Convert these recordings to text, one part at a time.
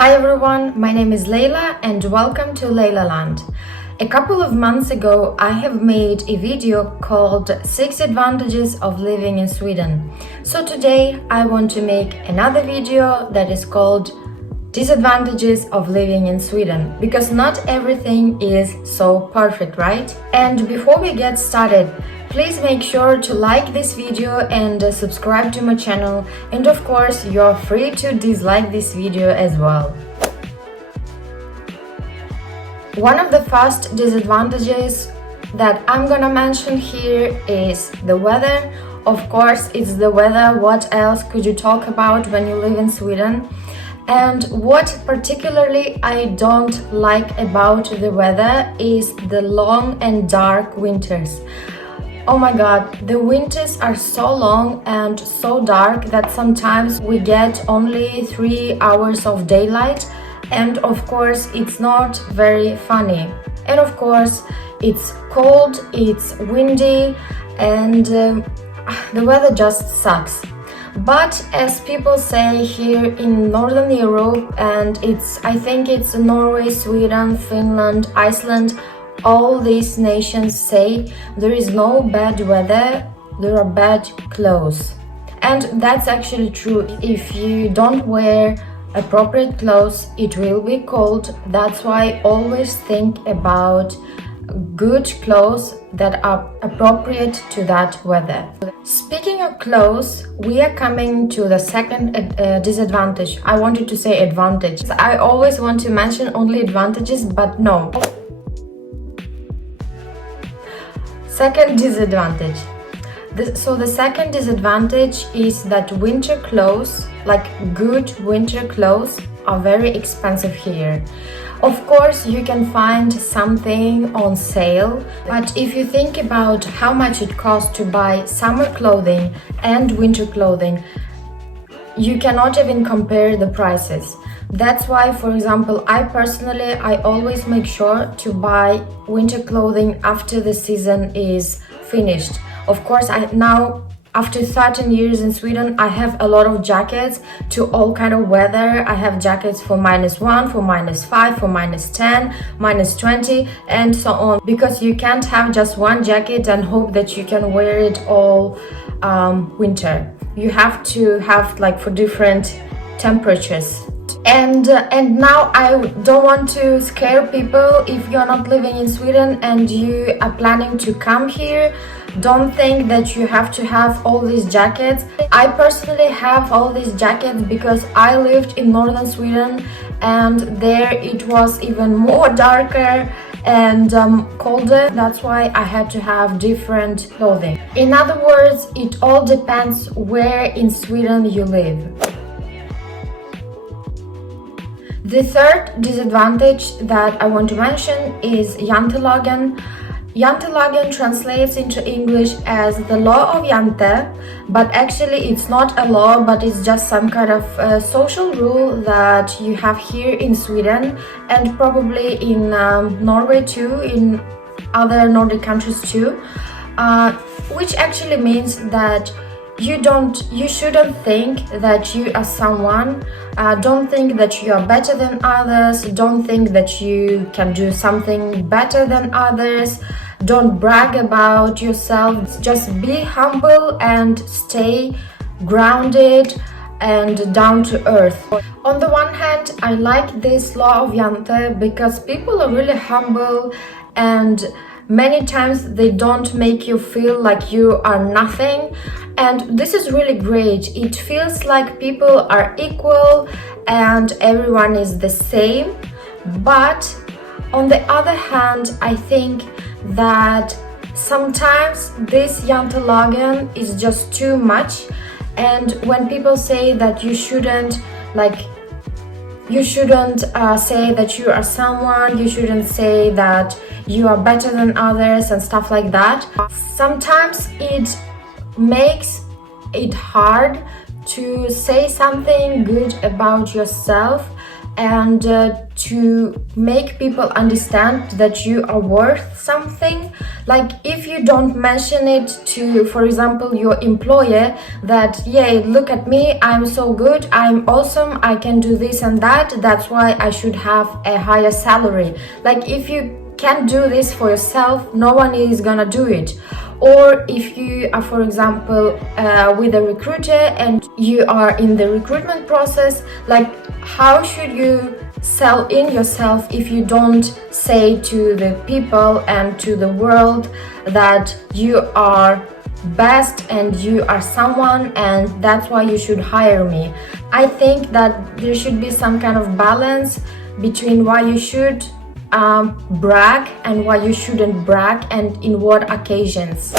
Hi everyone, my name is Leila and welcome to Leilaland. A couple of months ago, I have made a video called 6 Advantages of Living in Sweden. So today I want to make another video that is called Disadvantages of Living in Sweden, because not everything is so perfect, right? And before we get started, please make sure to like this video and subscribe to my channel, and of course you're free to dislike this video as well. One of the first disadvantages that I'm gonna mention here is the weather. Of course, it's the weather. What else could you talk about when you live in Sweden? And what particularly I don't like about the weather is the long and dark winters. Oh my god, the winters are so long and so dark that sometimes we get only 3 hours of daylight, and of course it's not very funny. And of course it's cold, it's windy, and the weather just sucks. But as people say here in Northern Europe, and I think it's Norway, Sweden, Finland, Iceland, all these nations say there is no bad weather, there are bad clothes. And that's actually true. If you don't wear appropriate clothes, it will be cold. That's why always think about good clothes that are appropriate to that weather. Speaking of clothes, we are coming to the second disadvantage. I wanted to say advantage. I always want to mention only advantages, but no. Second disadvantage. So the second disadvantage is that winter clothes, like good winter clothes, are very expensive here. Of course, you can find something on sale, but if you think about how much it costs to buy summer clothing and winter clothing, you cannot even compare the prices. That's why, for example, I always make sure to buy winter clothing after the season is finished. Of course, now after 13 years in Sweden, I have a lot of jackets to all kind of weather. I have jackets for -1, for -5, for -10, -20, and so on. Because you can't have just one jacket and hope that you can wear it all winter. You have to have like for different temperatures. And now I don't want to scare people. If you're not living in Sweden and you are planning to come here, don't think that you have to have all these jackets. I personally have all these jackets because I lived in northern Sweden, and there it was even more darker and colder. That's why I had to have different clothing. In other words, it all depends where in Sweden you live. The third disadvantage that I want to mention is Yante. Yante translates into English as the law of Yante, but actually it's not a law, but it's just some kind of social rule that you have here in Sweden, and probably in Norway too, in other Nordic countries too, which actually means that you shouldn't think that you are someone. Don't think that you are better than others. Don't think that you can do something better than others. Don't brag about yourself. Just be humble and stay grounded and down to earth. On the one hand, I like this law of Yante because people are really humble, and many times they don't make you feel like you are nothing, and this is really great. It feels like people are equal and everyone is the same. But on the other hand, I think that sometimes this Jantelagen is just too much, and when people say that you shouldn't say that you are someone, you shouldn't say that you are better than others and stuff like that. Sometimes it makes it hard to say something good about yourself, and to make people understand that you are worth something. Like if you don't mention it to, for example, your employer, that yeah, look at me, I'm so good, I'm awesome, I can do this and that, that's why I should have a higher salary. Like if you can't do this for yourself, no one is gonna do it. Or if you are, for example, with a recruiter and you are in the recruitment process, like how should you sell in yourself if you don't say to the people and to the world that you are best and you are someone and that's why you should hire me? I think that there should be some kind of balance between why you should brag and why you shouldn't brag, and in what occasions.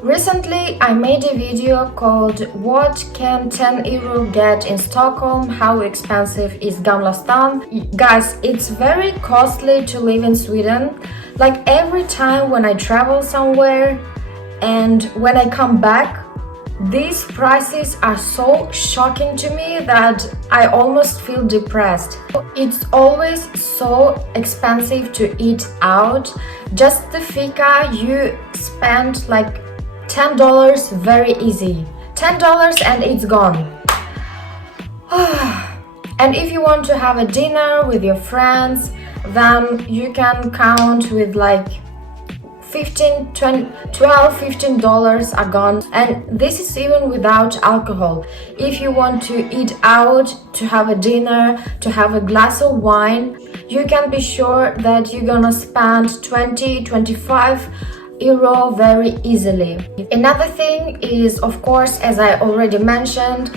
Recently I made a video called "What can 10 euro get in Stockholm? How expensive is Gamla stan?" Guys, it's very costly to live in Sweden. Like every time when I travel somewhere and when I come back, these prices are so shocking to me that I almost feel depressed. It's always so expensive to eat out. Just the fika, you spend like $10 very easy. $10 and it's gone. And if you want to have a dinner with your friends, then you can count with like $15 are gone, and this is even without alcohol. If you want to eat out, to have a dinner, to have a glass of wine, you can be sure that you're gonna spend 20-25 euro very easily. Another thing is, of course, as I already mentioned,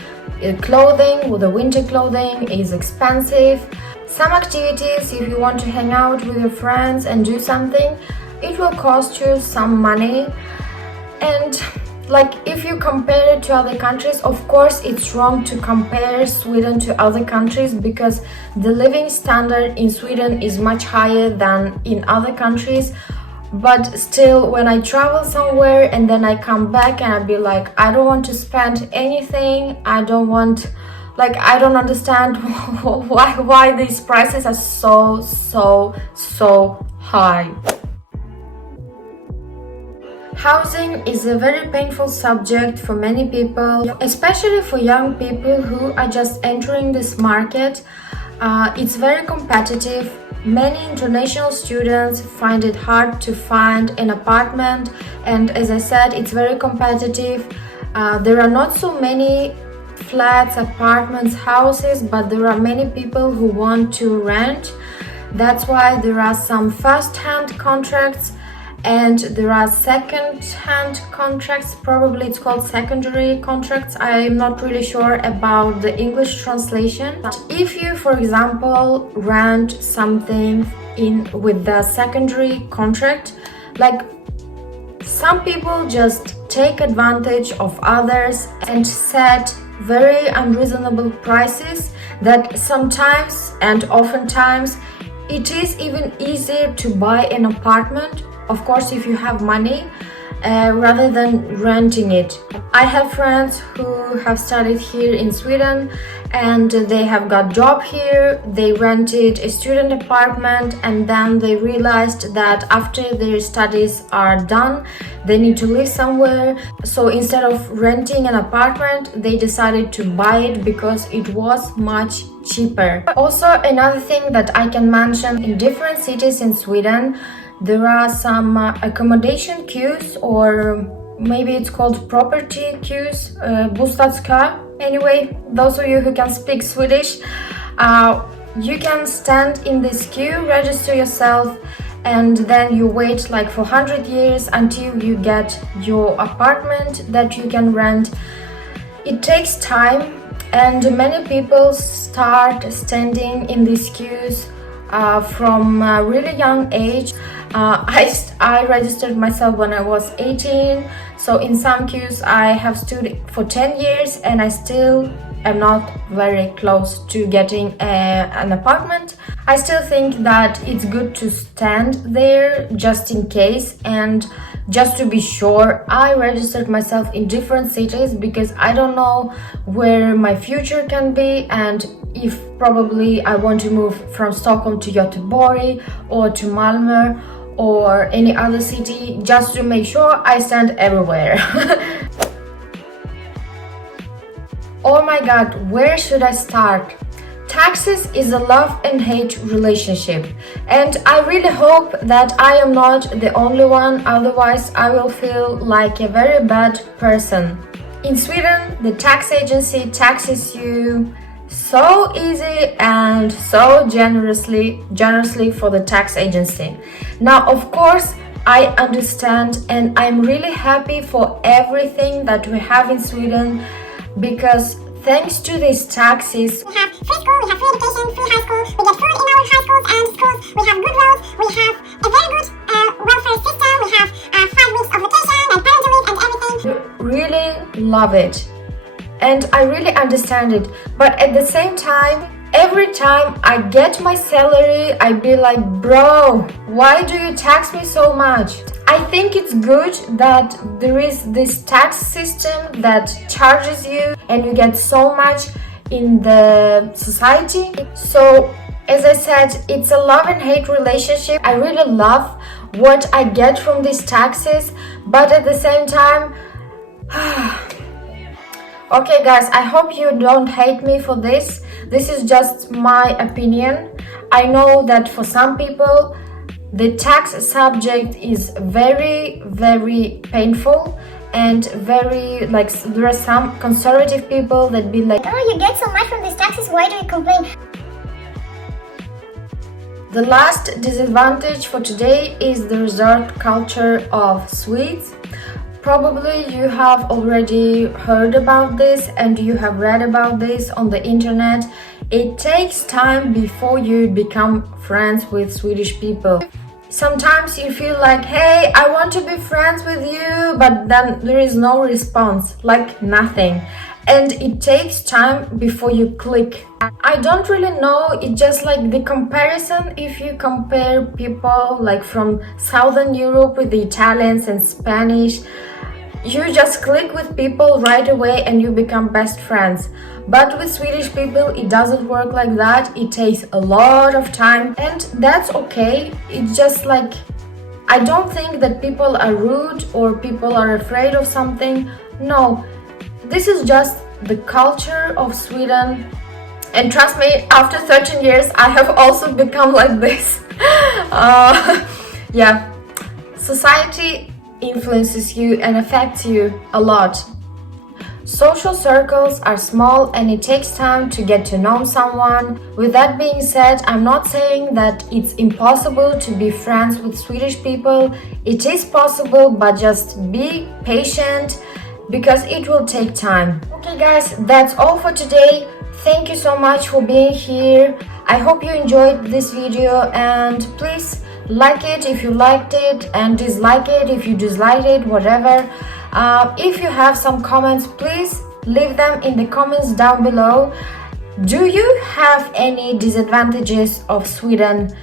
clothing. The winter clothing is expensive. Some activities, if you want to hang out with your friends and do something, it will cost you some money. And like if you compare it to other countries, of course it's wrong to compare Sweden to other countries because the living standard in Sweden is much higher than in other countries. But still, when I travel somewhere and then I come back and I be like, I don't want to spend anything, I don't understand why these prices are so high. Housing is a very painful subject for many people, especially for young people who are just entering this market. It's very competitive. Many international students find it hard to find an apartment, and as I said, it's very competitive. There are not so many flats, apartments, houses, but there are many people who want to rent. That's why there are some first-hand contracts and there are second-hand contracts. Probably it's called secondary contracts. I'm not really sure about the English translation. But if you, for example, rent something with the secondary contract, like some people just take advantage of others and set very unreasonable prices that sometimes and oftentimes it is even easier to buy an apartment, of course if you have money, rather than renting it. I have friends who have studied here in Sweden and they have got job here. They rented a student apartment and then they realized that after their studies are done, they need to live somewhere. So instead of renting an apartment, they decided to buy it because it was much cheaper. Also, another thing that I can mention, in different cities in Sweden, there are some accommodation queues, or maybe it's called property queues, bostadskö. Anyway, those of you who can speak Swedish, you can stand in this queue, register yourself, and then you wait like for 100 years until you get your apartment that you can rent. It takes time, and many people start standing in these queues from a really young age. I registered myself when I was 18, so in some queues I have stood for 10 years and I still am not very close to getting an apartment. I still think that it's good to stand there just in case and just to be sure, I registered myself in different cities because I don't know where my future can be, and if probably I want to move from Stockholm to Göteborg or to Malmö or any other city, just to make sure I stand everywhere. Oh my god, where should I start? Taxes is a love and hate relationship, and I really hope that I am not the only one, otherwise I will feel like a very bad person. In Sweden, the tax agency taxes you so easy and so generously for the tax agency. Now, of course, I understand, and I'm really happy for everything that we have in Sweden, because thanks to these taxes, we have free school, we have free education, free high school, we get food in our high schools and schools, we have good roads, we have a very good welfare system, we have 5 weeks of vacation and parental leave and everything. Really love it, and I really understand it, but at the same time, every time I get my salary, I be like, bro, why do you tax me so much? I think it's good that there is this tax system that charges you and you get so much in the society. So, as I said, it's a love and hate relationship. I really love what I get from these taxes, but at the same time, okay guys, I hope you don't hate me for this. This is just my opinion. I know that for some people the tax subject is very painful and very, like, there are some conservative people that be like, oh, you get so much from these taxes, why do you complain? The last disadvantage for today is the resort culture of Swedes. Probably you have already heard about this and you have read about this on the internet. It takes time before you become friends with Swedish people. Sometimes you feel like, hey, I want to be friends with you, but then there is no response, like nothing. And it takes time before you click. I don't really know, it's just like the comparison. If you compare people like from Southern Europe with the Italians and Spanish, you just click with people right away and you become best friends. But with Swedish people, it doesn't work like that. It takes a lot of time, and that's okay. It's just like, I don't think that people are rude or people are afraid of something. No, this is just the culture of Sweden. And trust me, after 13 years, I have also become like this. Yeah, society influences you and affects you a lot. Social circles are small and it takes time to get to know someone. With that being said, I'm not saying that it's impossible to be friends with Swedish people. It is possible, but just be patient because it will take time. Okay guys, that's all for today. Thank you so much for being here. I hope you enjoyed this video, and please like it if you liked it and dislike it if you disliked it, whatever. If you have some comments, please leave them in the comments down below. Do you have any disadvantages of Sweden?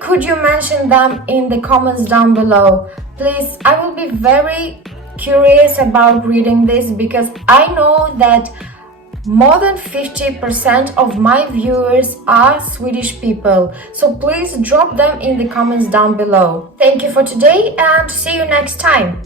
Could you mention them in the comments down below? Please, I will be very curious about reading this, because I know that more than 50% of my viewers are Swedish people. So please drop them in the comments down below. Thank you for today and see you next time.